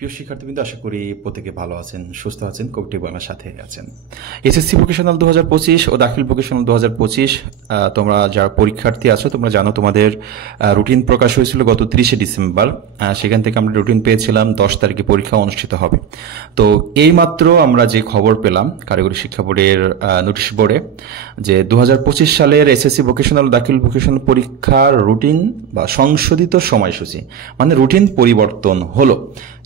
প্রিয় শিক্ষার্থীবৃন্দ, আশা করি প্রত্যেকে ভালো আছেন, সুস্থ আছেন, কোভিড বাংলার সাথে আছেন। এসএসসি ভোকেশনাল 2025 ও দাখিল ভোকেশনাল 2025 তোমরা যারা পরীক্ষার্থী আছো তোমরা জানো তোমাদের রুটিন প্রকাশ হয়েছিল গত 30শে ডিসেম্বর। সেখান থেকে আমরা রুটিন পেয়েছিলাম 10 তারিখে পরীক্ষা অনুষ্ঠিত হবে। তো এইমাত্র আমরা যে খবর পেলাম কারিগরি শিক্ষা বোর্ডের নোটিশ বোর্ডে যে 2025 সালের এসএসসি ভোকেশনাল দাখিল ভোকেশনাল পরীক্ষার রুটিন বা সংশোধিত সময়সূচি মানে রুটিন পরিবর্তন হলো।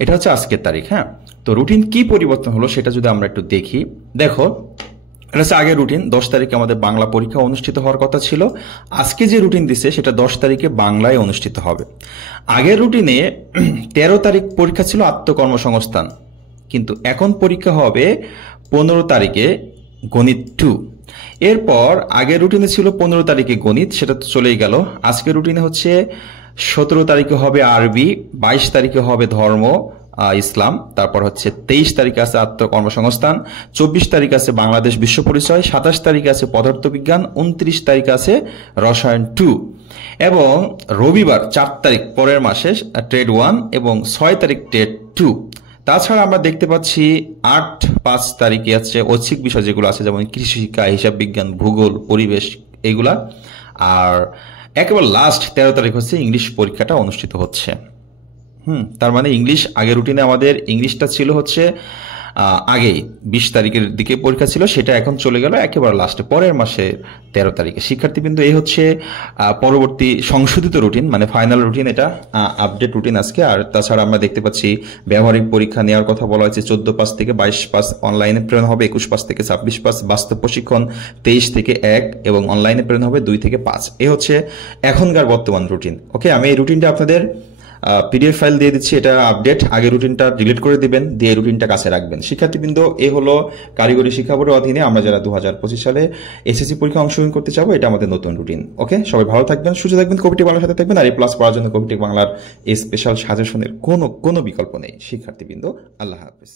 এটা হচ্ছে আজকের তারিখ। হ্যাঁ, তো রুটিন কি পরিবর্তন হলো সেটা যদি আমরা একটু দেখি। দেখো, এটা হচ্ছে আগের রুটিন। 10 তারিখে আমাদের বাংলা পরীক্ষা অনুষ্ঠিত হওয়ার কথা ছিল। আজকে যে রুটিন দিছে সেটা 10 তারিখে বাংলায় অনুষ্ঠিত হবে। আগের রুটিনে 13 তারিখ পরীক্ষা ছিল আত্মকর্মসংস্থান, কিন্তু এখন পরীক্ষা হবে 15 তারিখে গণিত 2। এরপর আগের রুটিনে ছিল 15 তারিখে গণিত, সেটা তো চলেই গেল। আজকের রুটিনে হচ্ছে 17 তারিখে হবে আরবি, 22 তারিখে হবে ধর্ম ইসলাম, তারপর হচ্ছে 23 তারিখে আছে আত্মকর্মসংস্থান, 24 তারিখ আছে বাংলাদেশ বিশ্ব পরিচয়, 27 তারিখে আছে পদার্থবিজ্ঞান, 29 তারিখ আছে রসায়ন 2, এবং রবিবার 4 তারিখ পরের মাসে ট্রেড 1 এবং 6 তারিখ ট্রেড 2। তাছাড়া আমরা দেখতে পাচ্ছি 8-5 তারিখে আছে ঐচ্ছিক বিষয় যেগুলো আছে, যেমন কৃষি শিক্ষা, হিসাব বিজ্ঞান, ভূগোল, পরিবেশ, এগুলা। আর একেবারে লাস্ট 13 তারিখ হচ্ছে ইংলিশ পরীক্ষাটা অনুষ্ঠিত হচ্ছে। তার মানে ইংলিশ আগের রুটিনে আমাদের ইংলিশটা ছিল হচ্ছে আগেই 20 তারিখের দিকে পরীক্ষা ছিল, সেটা এখন চলে গেল একেবারে লাস্টে পরের মাসে 13 তারিখে। শিক্ষার্থীবৃন্দ, এই হচ্ছে পরবর্তী সংশোধিত রুটিন মানে ফাইনাল রুটিন, এটা আপডেট রুটিন আজকে। আর তাছাড়া আমরা দেখতে পাচ্ছি ব্যবহারিক পরীক্ষা নেওয়ার কথা বলা হয়েছে 14/5 থেকে 22/5, অনলাইনে প্রেরণ হবে 21/5 থেকে 26/5, বাস্তব প্রশিক্ষণ 23 থেকে 1 এবং অনলাইনে প্রেরণ হবে 2 থেকে 5। এ হচ্ছে এখনকার বর্তমান রুটিন। ওকে, আমি এই রুটিনটা আপনাদের পিডিএফ ফাইল দিয়ে দিচ্ছি, এটা আপডেট। আগে রুটিনটা ডিলিট করে দিবেন, দিয়ে রুটিনটা কাছে রাখবেন। শিক্ষার্থীবৃন্দ, এ হলো কারিগরি শিক্ষা বোর্ডের অধীনে আমরা যারা 2025 সালে এসএসসি পরীক্ষা অংশগ্রহণ করতে চাবো, এটা আমাদের নতুন রুটিন। ওকে, সবাই ভালো থাকবেন, সুস্থ থাকবেন, কোভিড বাংলার সাথে থাকবেন। আর A+ পড়ার জন্য কোভিড বাংলার এই স্পেশাল সাজেশনের কোনো বিকল্প নেই। শিক্ষার্থীবৃন্দ, আল্লাহ হাফেজ।